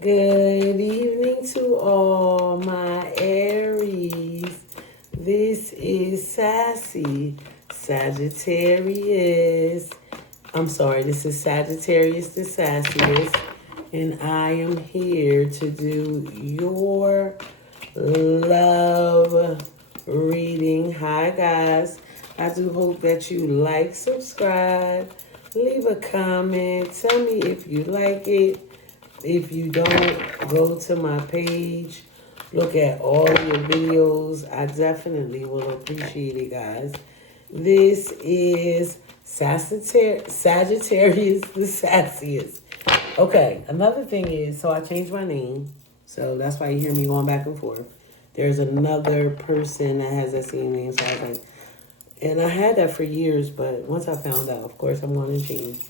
Good evening to all my Aries. This is Sassy Sagittarius. I'm sorry, this is Sagittarius the Sassiest, and I am here to do your love reading. Hi, guys. I do hope that you like, subscribe, leave a comment, tell me if you like it. If you don't, go to my page, look at all your videos. I definitely will appreciate it, guys. This is Sagittarius the Sassiest. Okay, another thing is, so I changed my name. So that's why you hear me going back and forth. There's another person that has that same name. So I was like, and I had that for years, but once I found out, of course, I'm going to change.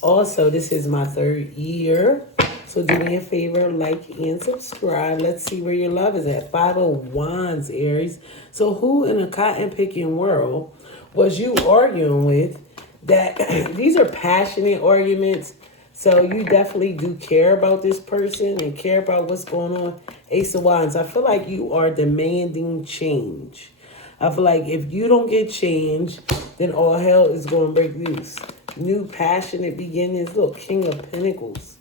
Also, this is my 3rd year. So do me a favor, like and subscribe. Let's see where your love is at. 5 of Wands, Aries. So who in a cotton picking world was you arguing with that these are passionate arguments? So you definitely do care about this person and care about what's going on. Ace of Wands. I feel like you are demanding change. I feel like if you don't get change, then all hell is going to break loose. New passionate beginnings. Look, King of Pentacles.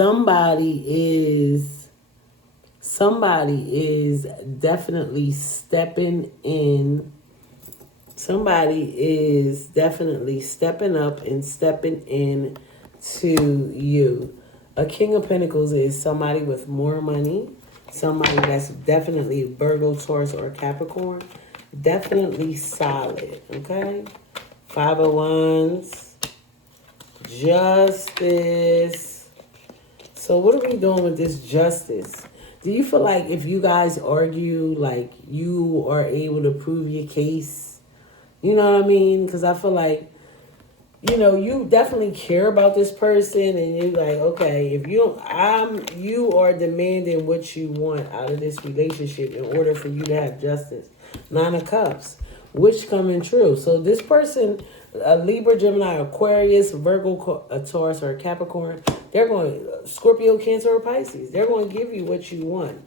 Somebody is definitely stepping in. Somebody is definitely stepping up and stepping in to you. A King of Pentacles is somebody with more money. Somebody that's definitely Virgo, Taurus, or Capricorn. Definitely solid, okay? 5 of Wands. Justice. So what are we doing with this justice? Do you feel like if you guys argue, like you are able to prove your case? You know what I mean? Because I feel like, you definitely care about this person, and you're like, okay, if you are demanding what you want out of this relationship in order for you to have justice. 9 of Cups, which coming true. So this person, a Libra, Gemini, Aquarius, Virgo, a Taurus, or a Capricorn, they're going, Scorpio, Cancer, or Pisces, they're going to give you what you want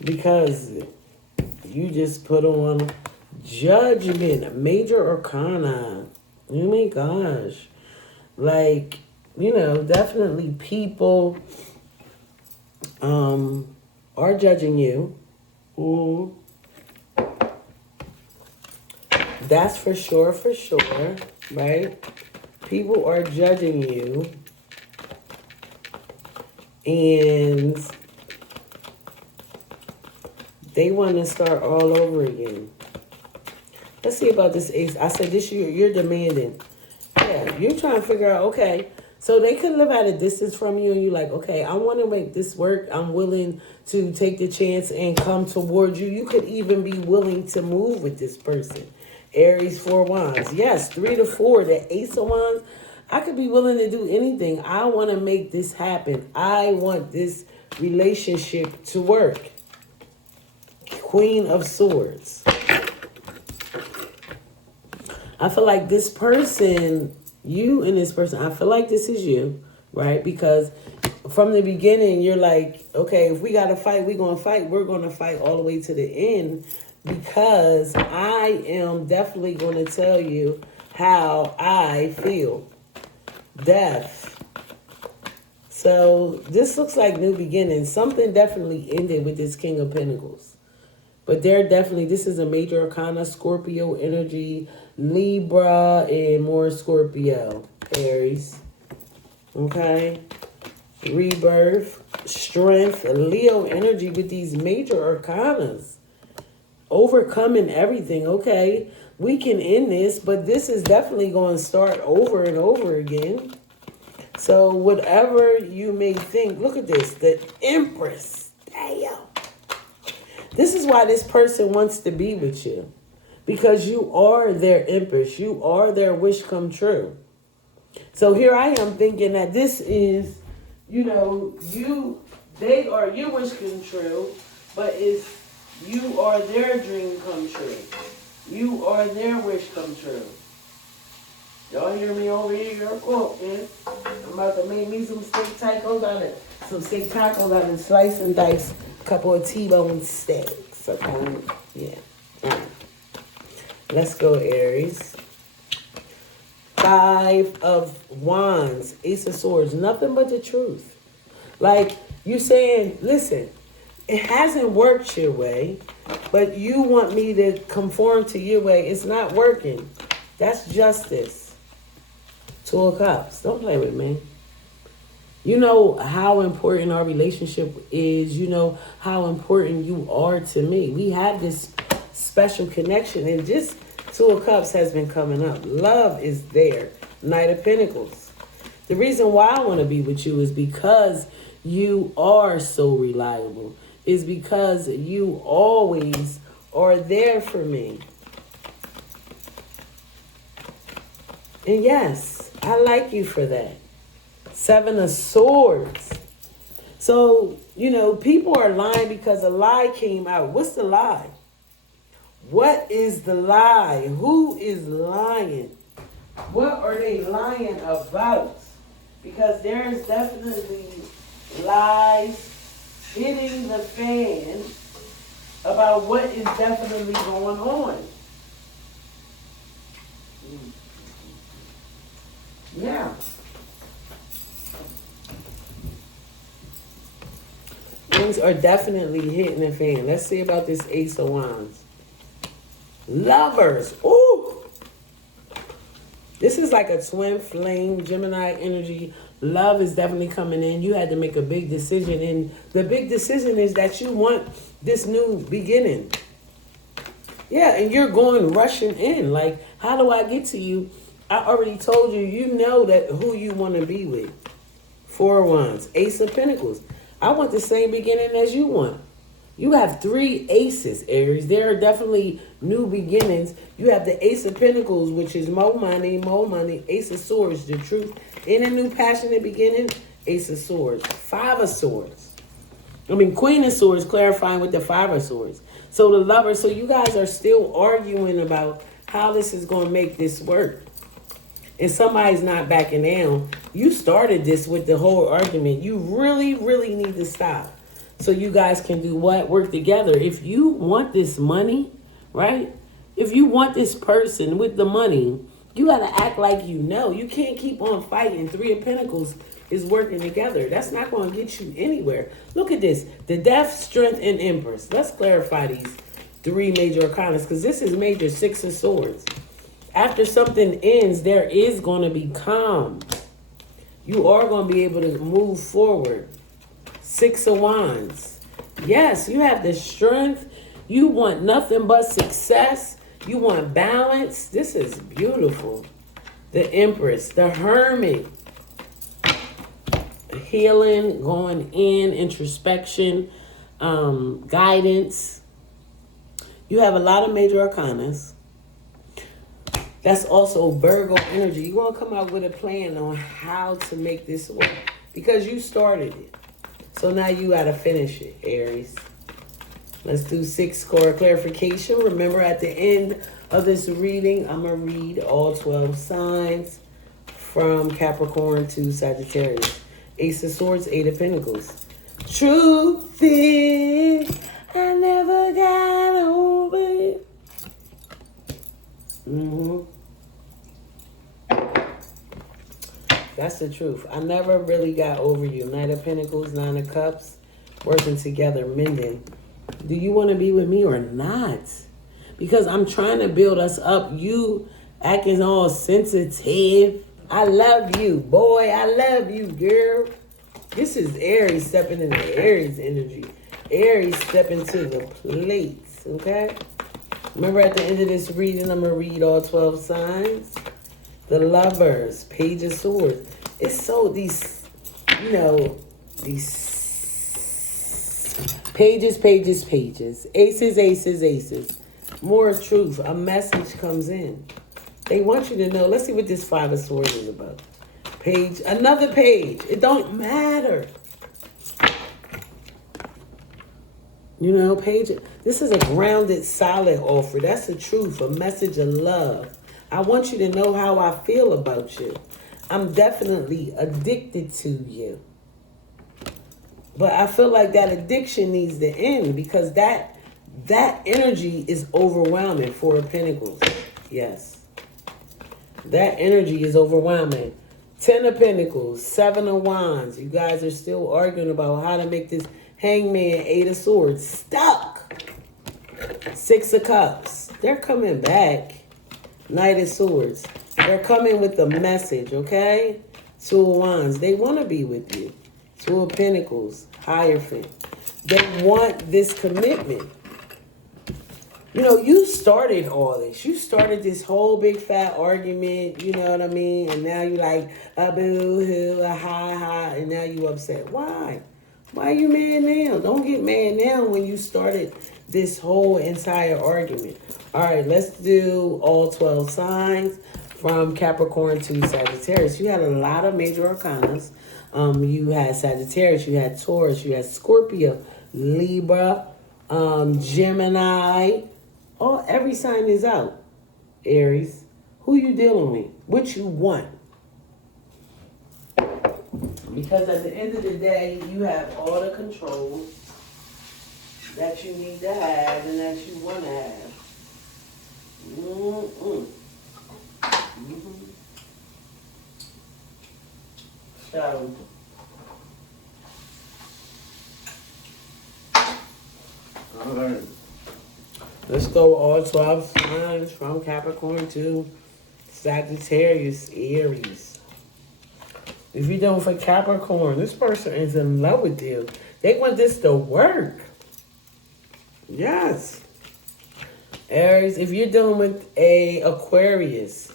because you just put on Judgment, Major Arcana. Oh my gosh. Like, definitely people are judging you. That's for sure, right? People are judging you. And they want to start all over again. Let's see about this ace. I said this year, you're demanding. Yeah, you're trying to figure out, okay, so they could live at a distance from you and you're like, okay, I want to make this work. I'm willing to take the chance and come towards you. You could even be willing to move with this person. Aries, 4 Wands. Yes, 3 to 4, the Ace of Wands. I could be willing to do anything. I want to make this happen. I want this relationship to work. Queen of Swords. I feel like this person, you and this person, I feel like this is you, right? Because from the beginning, you're like, okay, if we got to fight, we're going to fight. We're going to fight all the way to the end because I am definitely going to tell you how I feel. Death. So this looks like new beginnings. Something definitely ended with this King of Pentacles. But they're definitely, this is a major arcana, Scorpio energy, Libra, and more Scorpio, Aries. Okay? Rebirth, strength, Leo energy with these major arcanas. Overcoming everything, okay? We can end this, but this is definitely going to start over and over again. So whatever you may think, look at this, the Empress. Damn. This is why this person wants to be with you. Because you are their empress. You are their wish come true. So here I am thinking that this is, they are your wish come true, but you are their dream come true. You are their wish come true. Y'all hear me over here? Cook, man. I'm about to make me some steak tacos out of slice and dice. A couple of T-bone steaks. Okay. Yeah. All right. Let's go, Aries. 5 of Wands, Ace of Swords, nothing but the truth. Like, you saying, listen, it hasn't worked your way, but you want me to conform to your way. It's not working. That's justice. 2 of Cups, don't play with me. You know how important our relationship is. You know how important you are to me. We have this special connection, and just 2 of Cups has been coming up. Love is there. Knight of Pentacles. The reason why I want to be with you is because you are so reliable. Is because you always are there for me. And yes, I like you for that. 7 of Swords. So, you know, people are lying because a lie came out. What's the lie? What is the lie? Who is lying? What are they lying about? Because there's definitely lies hitting the fan about what is definitely going on. Yeah. Things are definitely hitting the fan. Let's see about this Ace of Wands. Lovers. Ooh. This is like a twin flame, Gemini energy. Love is definitely coming in. You had to make a big decision. And the big decision is that you want this new beginning. Yeah, and you're going rushing in. Like, how do I get to you? I already told you, you know that who you want to be with. 4 of Wands, Ace of Pentacles. I want the same beginning as you want. You have 3 aces, Aries. There are definitely new beginnings. You have the Ace of Pentacles, which is more money, more money. Ace of Swords, the truth. In a new passionate beginning, Ace of Swords. 5 of Swords. Queen of Swords, clarifying with the 5 of Swords. So the Lover, so you guys are still arguing about how this is going to make this work. And somebody's not backing down. You started this with the whole argument. You really, really need to stop. So you guys can do what? Work together. If you want this money, right? If you want this person with the money, you got to act like you know. You can't keep on fighting. 3 of Pentacles is working together. That's not going to get you anywhere. Look at this. The Death, Strength, and Empress. Let's clarify these 3 major arcanas because this is major. 6 of Swords. After something ends, there is going to be calm. You are going to be able to move forward. 6 of Wands. Yes, you have the strength. You want nothing but success. You want balance. This is beautiful. The Empress, the Hermit. Healing, going in, introspection, guidance. You have a lot of major arcanas. That's also Virgo energy. You're going to come out with a plan on how to make this work because you started it. So now you got to finish it, Aries. Let's do 6 core clarification. Remember, at the end of this reading, I'm going to read all 12 signs from Capricorn to Sagittarius. Ace of Swords, 8 of Pentacles. Truth is, I never got over it. That's the truth. I never really got over you. Knight of Pentacles, 9 of Cups, working together, mending. Do you want to be with me or not? Because I'm trying to build us up. You acting all sensitive. I love you, boy. I love you, girl. This is Aries stepping into Aries energy. Aries stepping to the plate, okay? Remember, at the end of this reading, I'm going to read all 12 signs. The Lovers, Page of Swords. It's so these, you know, these pages, pages, pages. Aces, aces, aces. More truth. A message comes in. They want you to know. Let's see what this 5 of Swords is about. Page, another page. It don't matter. You know, page. This is a grounded, solid offer. That's the truth. A message of love. I want you to know how I feel about you. I'm definitely addicted to you. But I feel like that addiction needs to end because that energy is overwhelming. Four of Pentacles. Yes. That energy is overwhelming. 10 of Pentacles, 7 of Wands. You guys are still arguing about how to make this Hangman, 8 of Swords stuck. 6 of Cups. They're coming back. Knight of Swords. They're coming with a message, okay? 2 of Wands. They want to be with you. 2 of Pentacles. Hierophant. They want this commitment. You know, you started all this. You started this whole big fat argument, you know what I mean? And now you like, a boo-hoo, a ha-ha, and now you upset. Why? Why are you mad now? Don't get mad now when you started this whole entire argument. All right, let's do all 12 signs from Capricorn to Sagittarius. You had a lot of major arcanas. You had Sagittarius, you had Taurus, you had Scorpio, Libra, Gemini. Every sign is out. Aries, who you dealing with? What you want? Because at the end of the day, you have all the control that you need to have and that you want to have. So, all right. Let's go all 12 signs from Capricorn to Sagittarius, Aries. If you're doing for Capricorn, this person is in love with you. They want this to work. Yes. Aries, if you're dealing with a Aquarius,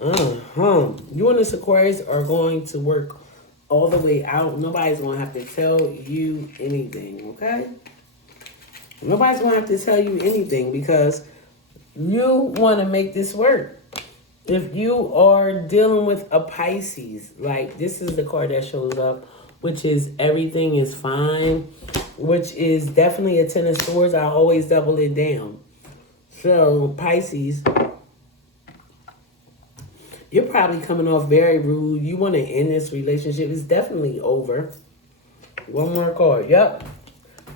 you and this Aquarius are going to work all the way out. Nobody's going to have to tell you anything, okay? Nobody's going to have to tell you anything because you want to make this work. If you are dealing with a Pisces, like this is the card that shows up, which is everything is fine, which is definitely a 10 of Swords. I always double it down. So, Pisces, you're probably coming off very rude. You want to end this relationship. It's definitely over. One more card. Yep.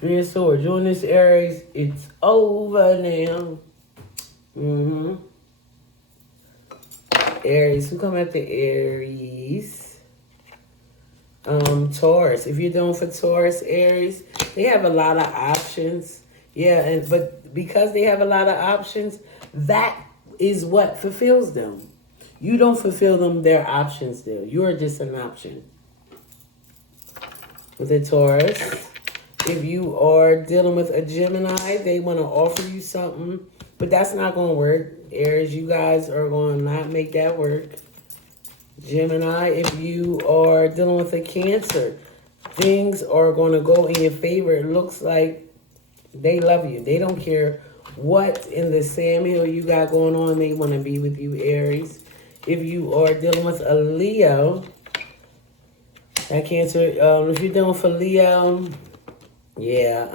3 of Swords. You and this Aries, it's over now. Aries. Who come after Aries? Taurus. If you're doing for Taurus, Aries, they have a lot of options. Yeah, but because they have a lot of options, that is what fulfills them. You don't fulfill them, their options do. You're just an option. With a Taurus, if you are dealing with a Gemini, they want to offer you something, but that's not going to work. Aries, you guys are going to not make that work. Gemini, if you are dealing with a Cancer, things are going to go in your favor. It looks like they love you. They don't care what in the Sam Hill you got going on. They want to be with you, Aries. If you are dealing with a Leo, that Cancer, if you're dealing for Leo, yeah,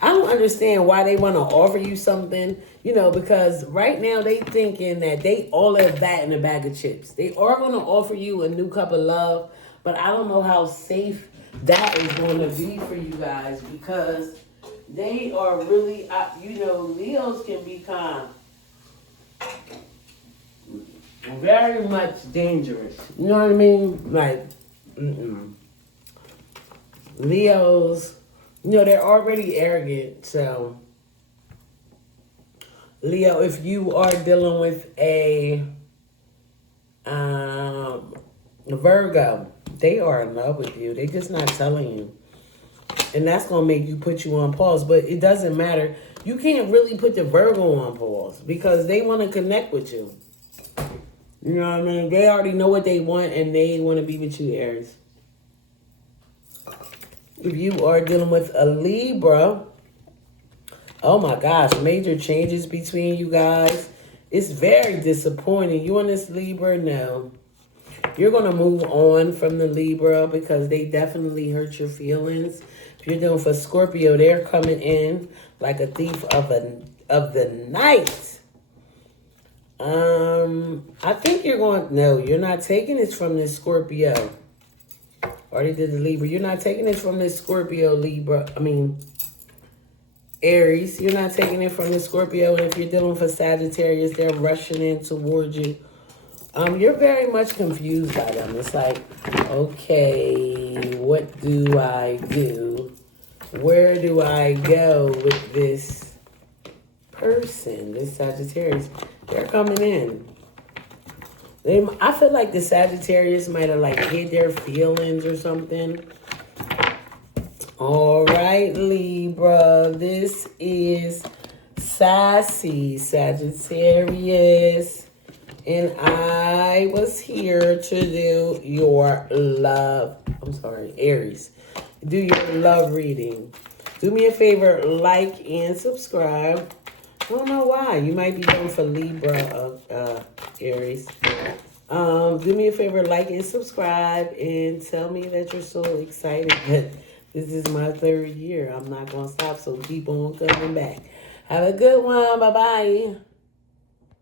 I don't understand why they want to offer you something, you know, because right now they thinking that they all of that in a bag of chips. They are going to offer you a new cup of love, but I don't know how safe that is going to be for you guys because they are really, you know, Leos can become very much dangerous. You know what I mean? Like, Leos, you know, they're already arrogant. So, Leo, if you are dealing with a Virgo, they are in love with you. They're just not telling you. And that's going to make you put you on pause. But it doesn't matter. You can't really put the Virgo on pause because they want to connect with you. You know what I mean? They already know what they want and they want to be with you, Aries. If you are dealing with a Libra, oh my gosh, major changes between you guys. It's very disappointing. You and this Libra, no. You're going to move on from the Libra because they definitely hurt your feelings. If you're dealing for Scorpio, they're coming in like a thief of the night. I think you're going, no, you're not taking this from this Scorpio. Already did the Libra. You're not taking this from this Scorpio, Libra. Aries. You're not taking it from the Scorpio. And if you're dealing with Sagittarius, they're rushing in towards you. You're very much confused by them. It's like, okay, what do I do? Where do I go with this person, this Sagittarius? They're coming in. I feel like the Sagittarius might have like hid their feelings or something. All right, Libra. This is Sassy Sagittarius. And I was here to do your love. I'm sorry, Aries. Do your love reading. Do me a favor, like and subscribe. I don't know why. You might be going for Libra, Aries. Do me a favor, like and subscribe, and tell me that you're so excited that this is my 3rd year. I'm not going to stop, so keep on coming back. Have a good one. Bye-bye.